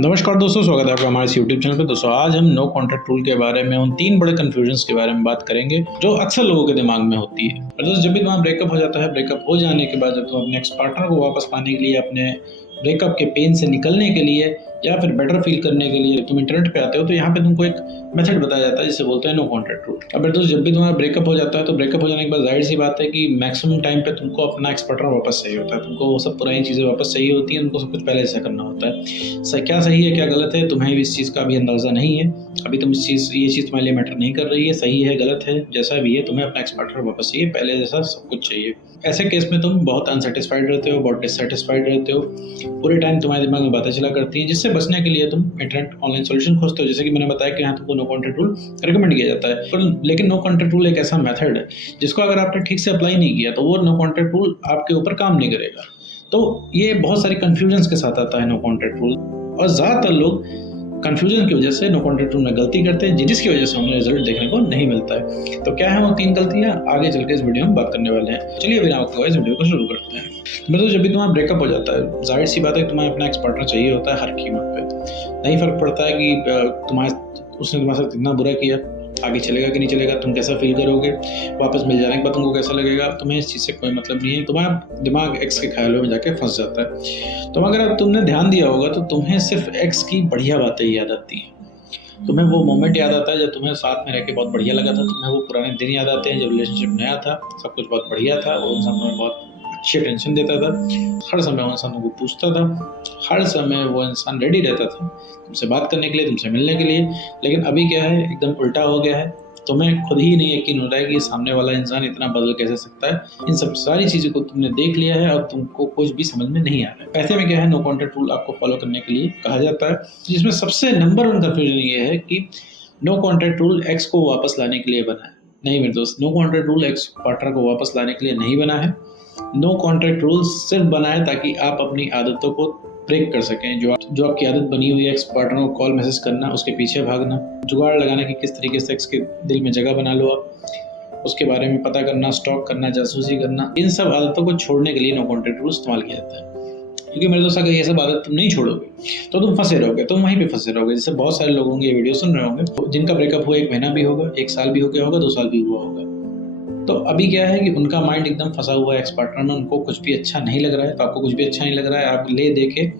नमस्कार दोस्तों, स्वागत है आपका हमारे इस यूट्यूब चैनल पे। दोस्तों आज हम नो कॉन्टैक्ट रूल के बारे में उन 3 बड़े कंफ्यूजन्स के बारे में बात करेंगे जो अक्सर लोगों के दिमाग में होती है। और दोस्तों जब भी तुम्हारा ब्रेकअप हो जाता है, ब्रेकअप हो जाने के बाद जब तुम अपने एक्स पार्टनर को वापस पाने के लिए, अपने ब्रेकअप के पेन से निकलने के लिए या फिर बेटर फील करने के लिए तुम इंटरनेट पे आते हो, तो यहाँ पे तुमको एक मेथड बताया जाता है जिसे बोलते हैं नो कॉन्टैक्ट रूल। अब दोस्तों जब भी तुम्हारा ब्रेकअप हो जाता है तो ब्रेकअप हो जाने के बाद जाहिर सी बात है कि मैक्सिमम टाइम पे तुमको अपना एक्स पार्टनर वापस चाहिए होता है, तुमको वो सब पुरानी चीज़ें वापस चाहिए होती हैं, तुमको सब कुछ पहले से करना होता है। क्या सही है क्या गलत है तुम्हें इस चीज़ का अभी अंदाज़ा नहीं है। अभी तुम ये चीज़ तुम्हारे लिए मैटर नहीं कर रही है, सही है गलत है जैसा भी है, तुम्हें अपना एक्स पार्टनर वापस चाहिए, पहले जैसा सब कुछ चाहिए। ऐसे केस में तुम बहुत अनसेटिस्फाइड रहते हो, बहुत डिससेटिस्फाइड रहते हो, पूरे टाइम तुम्हारे दिमाग में बातें चला करती हैं, जिससे बचने के लिए तुम इंटरनेट ऑनलाइन सॉल्यूशन खोजते हो। जैसे कि मैंने बताया कि यहाँ तुमको नो कॉन्टैक्ट रूल रिकमेंड किया जाता है, लेकिन नो कॉन्टैक्ट रूल एक ऐसा मेथड है जिसको अगर आपने ठीक से अप्लाई नहीं किया तो वो नो कॉन्टैक्ट रूल आपके ऊपर काम नहीं करेगा। तो ये बहुत सारी कंफ्यूजन्स के साथ आता है नो कॉन्टैक्ट रूल, और ज़्यादातर लोग कंफ्यूजन की वजह से नो कॉन्टैक्ट रूल में गलती करते हैं, जिसकी वजह से उन्हें रिजल्ट देखने को नहीं मिलता है। तो क्या है वो 3 गलतियां, आगे चल के इस वीडियो में बात करने वाले हैं। चलिए बिना वक्त इस वीडियो को शुरू करते हैं। मतलब जब भी तुम्हारा ब्रेकअप हो जाता है, जाहिर सी बात है तुम्हें अपना एक्स पार्टनर चाहिए होता है हर कीमत पे। नहीं फर्क पड़ता है कि उसने तुम्हारे साथ इतना बुरा किया, आगे चलेगा कि नहीं चलेगा, तुम कैसा फील करोगे, वापस मिल जाने के बाद तुमको कैसा लगेगा, तुम्हें इस चीज़ से कोई मतलब नहीं है। तुम्हारा दिमाग एक्स के ख्यालों में जाके फंस जाता है। तो अगर तुमने ध्यान दिया होगा तो तुम्हें सिर्फ एक्स की बढ़िया बातें याद आती हैं। तुम्हें वो मोमेंट याद आता है जब तुम्हें साथ में रह के बहुत बढ़िया लगा था, तुम्हें वो पुराने दिन याद आते हैं जब रिलेशनशिप नया था, सब कुछ बहुत बढ़िया था, वो इंसान तुम्हें बहुत अच्छी अटेंशन देता था, हर समय वो इंसान को पूछता था, हर समय वो इंसान रेडी रहता था तुमसे बात करने के लिए, तुमसे मिलने के लिए। लेकिन अभी क्या है, एकदम उल्टा हो गया है। तुम्हें खुद ही नहीं यकीन हो रहा है कि सामने वाला इंसान इतना बदल कैसे सकता है। इन सब सारी चीज़ों को तुमने देख लिया है और तुमको कुछ भी समझ में नहीं आ रहा है। ऐसे में क्या है, नो कॉन्टैक्ट रूल आपको फॉलो करने के लिए कहा जाता है, जिसमें सबसे नंबर 1 कंफ्यूजन ये है कि नो कॉन्टैक्ट रूल एक्स को वापस लाने के लिए बना है। नहीं मेरे दोस्त, no contact rule ex partner को वापस लाने के लिए नहीं बना है। नो कॉन्टैक्ट रूल सिर्फ बना है ताकि आप अपनी आदतों को ब्रेक कर सकें। जो आपकी आदत बनी हुई है, एक्स पार्टनर को कॉल मैसेज करना, उसके पीछे भागना, जुगाड़ लगाना कि किस तरीके से एक्स के दिल में जगह बना लो आप, उसके बारे में पता करना, स्टॉक करना, जासूसी करना, इन सब आदतों को छोड़ने के लिए नो कॉन्टैक्ट रूल इस्तेमाल किया जाता है। क्योंकि मेरे दोस्त अगर ये सब आदत तुम नहीं छोड़ोगे तो तुम फंसे रहोगे, तुम वहीं पे फंसे रहोगे। जैसे बहुत सारे लोग होंगे ये वीडियो सुन रहे होंगे जिनका ब्रेकअप हुआ 1 महीना भी होगा, 1 साल भी हो गया होगा, 2 साल भी हुआ होगा। तो अभी क्या है कि उनका माइंड एकदम फंसा हुआ है एक्स पार्टनर में, उनको कुछ भी अच्छा नहीं लग रहा है। तो आपको कुछ भी अच्छा नहीं लग रहा है, आप ले देखे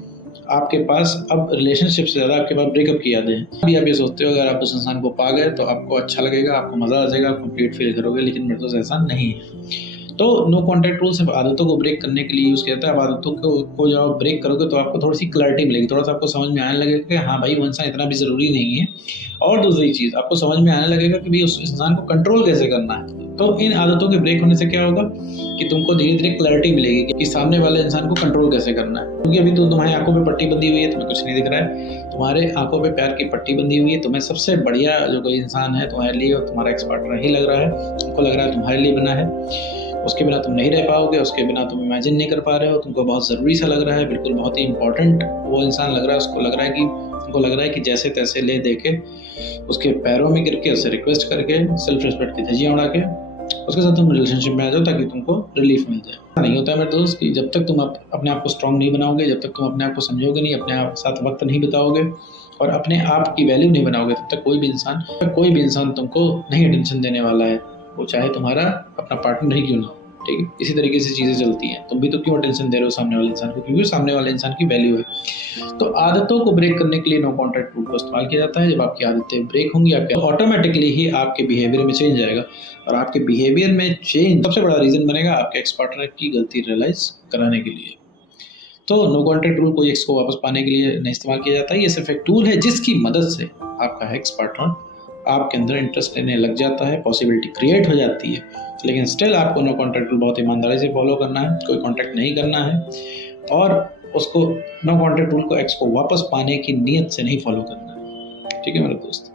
आपके पास अब रिलेशनशिप से ज़्यादा आपके पास ब्रेकअप की यादें हैं। अभी आप ये सोचते हो अगर आप उस इंसान को पा गए तो आपको अच्छा लगेगा, आपको मज़ा आ जाएगा, आप कंप्लीट फील करोगे, लेकिन मेरे दोस्त ऐसा नहीं है। तो नो कॉन्टैक्ट रूल सिर्फ आदतों को ब्रेक करने के लिए यूज़ किया जाता है। आप आदतों को जब आप ब्रेक करोगे तो आपको थोड़ी सी क्लैरिटी मिलेगी, थोड़ा सा आपको समझ में आने लगेगा कि हाँ भाई वो इंसान इतना भी ज़रूरी नहीं है। और दूसरी चीज़ आपको समझ में आने लगेगा कि भाई उस इंसान को कंट्रोल कैसे करना है। तो इन आदतों के ब्रेक होने से क्या होगा कि तुमको धीरे धीरे क्लैरिटी मिलेगी कि सामने वाले इंसान को कंट्रोल कैसे करना है। क्योंकि अभी तो तुम्हारी आंखों पे पट्टी बंधी हुई है, तुम्हें कुछ नहीं दिख रहा है, तुम्हारे आंखों पे प्यार की पट्टी बंधी हुई है, तुम्हें सबसे बढ़िया जो कोई इंसान है तुम्हारे लिए और तुम्हारा एक्स पार्टनर ही लग रहा है, तुमको लग रहा है तुम्हारे लिए बना है, उसके बिना तुम नहीं रह पाओगे, उसके बिना तुम इमेजिन नहीं कर पा रहे हो, तुमको बहुत ज़रूरी सा लग रहा है, बिल्कुल बहुत ही इंपॉर्टेंट वो इंसान लग रहा है। उसको लग रहा है कि जैसे तैसे ले दे के उसके पैरों में गिर के, उससे रिक्वेस्ट करके, सेल्फ रिस्पेक्ट की धज्जियां उड़ा के उसके साथ तुम रिलेशनशिप में आ जाओ ताकि तुमको रिलीफ मिल जाए। नहीं होता है मेरे दोस्त कि जब तक तुम अपने आप को स्ट्रांग नहीं बनाओगे, जब तक तुम अपने आप को समझोगे नहीं, अपने आप साथ वक्त नहीं बिताओगे और अपने आप की वैल्यू नहीं बनाओगे, तब तक कोई भी इंसान तुमको नहीं अटेंशन देने वाला है, वो चाहे तुम्हारा अपना पार्टनर ही क्यों ना हो। ठीक है, इसी तरीके से चीज़ें चलती हैं। तुम भी तो क्यों अटेंशन दे रहे हो सामने वाले इंसान को, क्योंकि सामने वाले इंसान की वैल्यू है। तो आदतों को ब्रेक करने के लिए नो कॉन्टैक्ट रूल को इस्तेमाल किया जाता है। जब आपकी आदतें ब्रेक होंगी आपके ऑटोमेटिकली ही आपके बिहेवियर में चेंज आएगा, और आपके बिहेवियर में चेंज सबसे बड़ा रीज़न बनेगा आपके एक्स पार्टनर की गलती रियलाइज कराने के लिए। तो नो कॉन्टैक्ट रूल को एक्स को वापस पाने के लिए नहीं इस्तेमाल किया जाता है। ये सिर्फ एक टूल है जिसकी मदद से आपका एक्स पार्टनर आपके अंदर इंटरेस्ट लेने लग जाता है, पॉसिबिलिटी क्रिएट हो जाती है। लेकिन स्टिल आपको नो कॉन्टैक्ट रूल बहुत ईमानदारी से फॉलो करना है, कोई कॉन्टैक्ट नहीं करना है, और उसको नो कॉन्टैक्ट रूल को एक्स को वापस पाने की नीयत से नहीं फॉलो करना है। ठीक है मेरे दोस्त,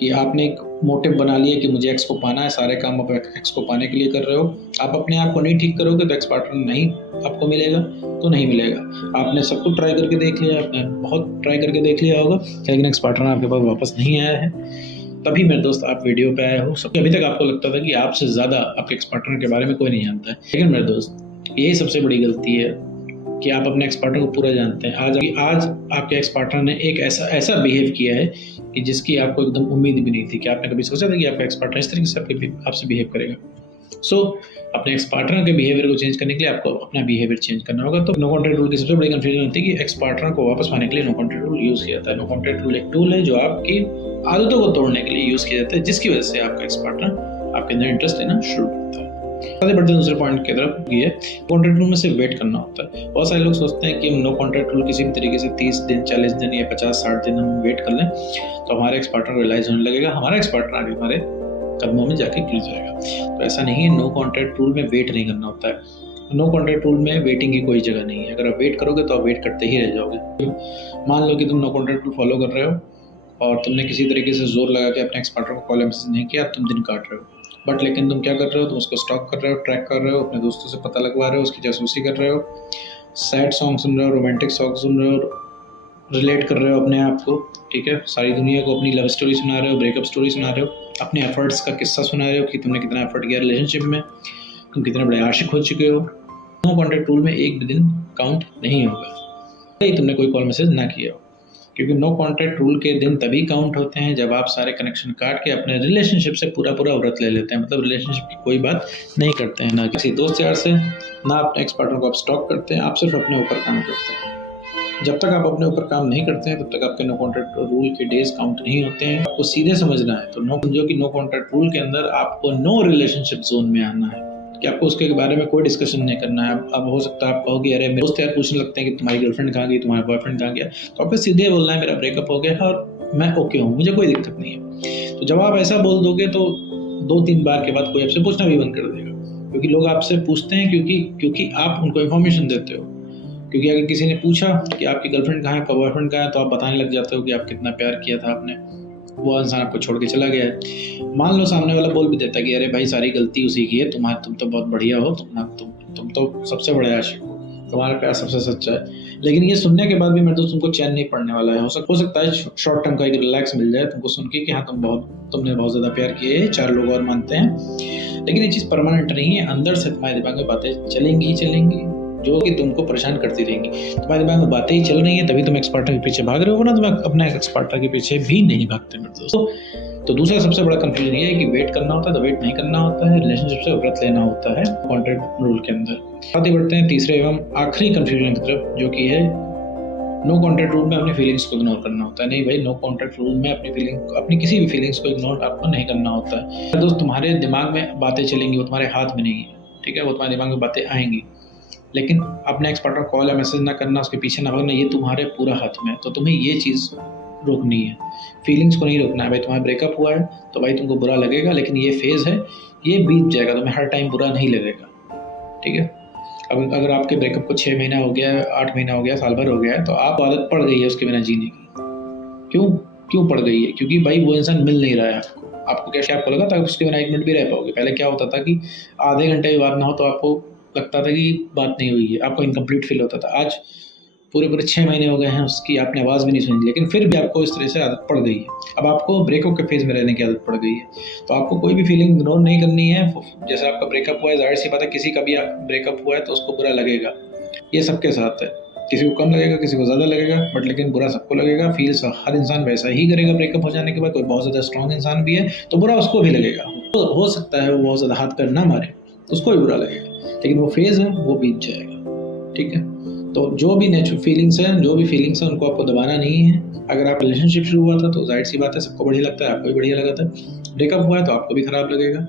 कि आपने एक मोटिव बना लिया कि मुझे एक्स को पाना है, सारे काम आप एक्स को पाने के लिए कर रहे हो। आप अपने आप को नहीं ठीक करोगे तो एक्स पार्टनर नहीं आपको मिलेगा, तो नहीं मिलेगा। आपने सब कुछ ट्राई करके देख लिया, आपने बहुत ट्राई करके देख लिया होगा, लेकिन एक्स पार्टनर आपके पास वापस नहीं आया है। तभी मेरे दोस्त आप वीडियो पे आए हो। अभी तक आपको लगता था कि आपसे ज़्यादा आपके एक्स पार्टनर के बारे में कोई नहीं जानता है, लेकिन मेरे दोस्त यही सबसे बड़ी गलती है कि आप अपने एक्स पार्टनर को पूरा जानते हैं। आज आपके एक्स पार्टनर ने एक ऐसा बिहेव किया है कि जिसकी आपको एकदम उम्मीद भी नहीं थी, कि आपने कभी सोचा था कि आपका एक्स पार्टनर इस तरीके से आपसे बिहेव करेगा। सो अपने एक्स पार्टनर के बिहेवियर को चेंज करने के लिए आपको अपना बिहेवियर चेंज करना होगा। तो नो कॉन्टैक्ट रूल की सबसे बड़ी कंफ्यूजन होती है कि एक्स पार्टनर को वापस पाने के लिए नो कॉन्टैक्ट रूल यूज किया जाता है। नो कॉन्टैक्ट रूल एक टूल है जो आपकी आदतों को तोड़ने के लिए यूज किया जाता है, जिसकी वजह से आपका एक्स पार्टनर आपके अंदर इंटरेस्ट लेना शुरू करता है। आगे बढ़ते हैं दूसरे पॉइंट की तरफ, ये कॉन्ट्रैक्ट रूल में सिर्फ वेट करना होता है। बहुत सारे लोग सोचते हैं कि हम नो कॉन्ट्रैक्ट रूल किसी भी तरीके से 30 दिन 40 दिन या 50-60 दिन हम वेट कर लें तो हमारे एक्स पार्टनर रियलाइज होने लगेगा, हमारा एक्स पार्टनर आगे हमारे कदमों में जाके गिर जाएगा। तो ऐसा नहीं है, नो कॉन्ट्रैक्ट रूल में वेट नहीं करना होता है। नो कॉन्ट्रैक्ट रूल में वेटिंग की कोई जगह नहीं है। अगर आप वेट करोगे तो आप वेट करते ही रह जाओगे। मान लो कि तुम नो कॉन्ट्रैक्ट रूल फॉलो कर रहे हो और तुमने किसी तरीके से जोर लगा के अपने एक्स पार्टनर को कॉल या मैसेज नहीं किया, तुम दिन काट रहे हो। बट लेकिन तुम क्या कर रहे हो, तुम उसको स्टॉक कर रहे हो, ट्रैक कर रहे हो, अपने दोस्तों से पता लगवा रहे हो, उसकी जासूसी कर रहे हो, सैड सॉन्ग सुन रहे हो, रोमांटिक सॉन्ग सुन रहे हो, रिलेट कर रहे हो अपने आप को, ठीक है, सारी दुनिया को अपनी लव स्टोरी सुना रहे हो, ब्रेकअप स्टोरी सुना रहे हो, अपने एफर्ट्स का किस्सा सुना रहे हो कि तुमने कितना एफर्ट किया रिलेशनशिप में, तुम कितने बड़े आशिक हो चुके हो। नो कॉन्टैक्ट रूल में एक भी दिन काउंट नहीं होगा तुमने कोई कॉल मैसेज ना किया हो, क्योंकि नो कॉन्टैक्ट रूल के दिन तभी काउंट होते हैं जब आप सारे कनेक्शन काट के अपने रिलेशनशिप से पूरा व्रत ले लेते हैं। मतलब रिलेशनशिप की कोई बात नहीं करते हैं, ना किसी दोस्त यार से, ना अपने एक्स पार्टनर को आप स्टॉक करते हैं, आप सिर्फ अपने ऊपर काम करते हैं। जब तक आप अपने ऊपर काम नहीं करते हैं तब तक आपके नो कॉन्टैक्ट रूल के डेज काउंट नहीं होते हैं। आपको सीधे समझना है तो नो कॉन्टैक्ट रूल के अंदर आपको नो रिलेशनशिप जोन में आना है, कि आपको उसके बारे में कोई डिस्कशन नहीं करना है। अब हो सकता है आप कहोगे अरे मेरे दोस्त यार पूछने लगते हैं कि तुम्हारी गर्लफ्रेंड कहाँ गई, तुम्हारा बॉयफ्रेंड कहाँ गया, तो आपको सीधे बोलना है मेरा ब्रेकअप हो गया और मैं ओके हूँ, मुझे कोई दिक्कत नहीं है। तो जब आप ऐसा बोल दोगे तो 2-3 बार के बाद कोई आपसे पूछना भी बंद कर देगा, क्योंकि लोग आपसे पूछते हैं क्योंकि आप उनको इन्फॉर्मेशन देते हो। क्योंकि अगर किसी ने पूछा कि आपकी गर्लफ्रेंड कहाँ है, आपका बॉयफ्रेंड कहाँ है, तो आप बताने लग जाते हो कि आप कितना प्यार किया था आपने, वो इंसान आपको छोड़ के चला गया है। मान लो सामने वाला बोल भी देता है कि अरे भाई सारी गलती उसी की है, तुम तो बहुत बढ़िया हो, तुम तो सबसे बड़े आशिक हो, तुम्हारा प्यार सबसे सच्चा है। लेकिन ये सुनने के बाद भी मेरे दोस्त तुमको चैन नहीं पड़ने वाला है। हो सकता है शॉर्ट टर्म का एक रिलैक्स मिल जाए तुमको सुन के कि हाँ तुमने बहुत ज़्यादा प्यार किया है, 4 लोग और मानते हैं, लेकिन ये चीज़ परमानेंट नहीं है। अंदर से तुम्हारे दिमाग में बातें चलेंगी जो कि तुमको परेशान करती रहेंगी। तुम्हारे दिमाग में बातें ही चल रही हैं तभी तुम एक्स पार्टनर के पीछे भाग रहे हो, ना तुम अपने एक्स पार्टनर के पीछे भी नहीं भागते मेरे दोस्तों। तो दूसरा सबसे बड़ा कंफ्यूजन ये है कि वेट करना होता है तो वेट नहीं करना होता है, रिलेशनशिप से व्रत लेना होता है कॉन्ट्रैक्ट रूल के अंदर। आगे बढ़ते हैं तीसरे एवं आखिरी कंफ्यूजन की तरफ, जो कि है नो कॉन्ट्रैक्ट रूल में अपनी फीलिंग्स को इग्नोर करना होता है। नहीं भाई, नो कॉन्ट्रैक्ट रूल में अपनी किसी भी फीलिंग्स को इग्नोर आपको नहीं करना होता है। दोस्त तुम्हारे दिमाग में बातें चलेंगी, वो तुम्हारे हाथ में नहीं है, ठीक है, वो तुम्हारे दिमाग में बातें आएंगी, लेकिन अपने एक्स पार्टनर कॉल या मैसेज ना करना, उसके पीछे ना भागना, ये तुम्हारे पूरा हाथ में है। तो तुम्हें ये चीज़ रोकनी है, फीलिंग्स को नहीं रोकना है। भाई तुम्हारा ब्रेकअप हुआ है तो भाई तुमको बुरा लगेगा, लेकिन ये फेज़ है, ये बीत जाएगा, तुम्हें हर टाइम बुरा नहीं लगेगा, ठीक है। अब अगर आपके ब्रेकअप को 6 महीना हो गया, 8 महीना हो गया, साल भर हो गया है, तो आप आदत पड़ गई है उसके बिना जीने की। क्यों पड़ गई है? क्योंकि भाई वो इंसान मिल नहीं रहा है आपको कैसे आपको लगा था उसके बिना 1 मिनट भी रह पाओगे? पहले क्या होता था कि आधे घंटे की बात ना हो तो आपको लगता था कि बात नहीं हुई है, आपको इनकम्प्लीट फील होता था। आज पूरे 6 महीने हो गए हैं, उसकी आपने आवाज़ भी नहीं सुनी, लेकिन फिर भी आपको इस तरह से आदत पड़ गई है। अब आपको ब्रेकअप के फेज में रहने की आदत पड़ गई है, तो आपको कोई भी फीलिंग इग्नोर नहीं करनी है। जैसे आपका ब्रेकअप हुआ है, जाहिर सी बात है किसी का भी ब्रेकअप हुआ है तो उसको बुरा लगेगा, ये सबके साथ है। किसी को कम लगेगा, किसी को ज़्यादा लगेगा, बट लेकिन बुरा सबको लगेगा। फील हर इंसान वैसा ही करेगा ब्रेकअप हो जाने के बाद। कोई बहुत ज़्यादा स्ट्रॉन्ग इंसान भी है तो बुरा उसको भी लगेगा। तो हो सकता है वो बहुत ज़्यादा हाथ पैर ना मारे, उसको भी बुरा लगेगा, लेकिन वो फेज़ है, वो बीत जाएगा, ठीक है। तो जो भी नेचुरल फीलिंग्स हैं उनको आपको दबाना नहीं है। अगर आप रिलेशनशिप शुरू हुआ था तो जाहिर सी बात है सबको बढ़िया लगता है, आपको भी बढ़िया लगा था। ब्रेकअप हुआ है तो आपको भी खराब लगेगा,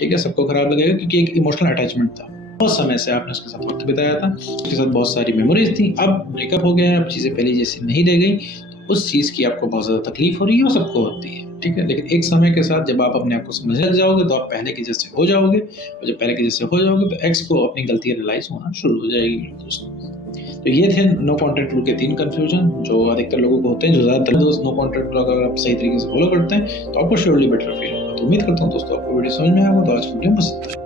ठीक है, सबको खराब लगेगा, क्योंकि एक इमोशनल अटैचमेंट था। बहुत समय से आपने उसके साथ वक्त बिताया था, उसके साथ बहुत सारी मेमोरीज थी। अब ब्रेकअप हो गया है, अब चीज़ें पहले जैसी नहीं रह गई, उस चीज़ की आपको बहुत ज़्यादा तकलीफ हो रही है, वो सबको होती है, ठीक है। लेकिन एक समय के साथ जब आप अपने आप को समझने लग जाओगे तो आप पहले के जैसे हो जाओगे, और जब पहले के जैसे हो जाओगे तो एक्स को अपनी गलती रियलाइज होना शुरू हो जाएगी दोस्तों। तो ये थे नो कॉन्ट्रैक्ट रूल के 3 कंफ्यूजन जो अधिकतर लोगों को होते हैं। जो ज़्यादातर दोस्त नो कॉन्ट्रैक्ट रूल अगर आप सही तरीके से फॉलो करते हैं तो आपको श्योरली बेटर फील होगा। तो उम्मीद करता हूँ दोस्तों आपको वीडियो समझ में आएगा। तो आज वीडियो पसंद आए।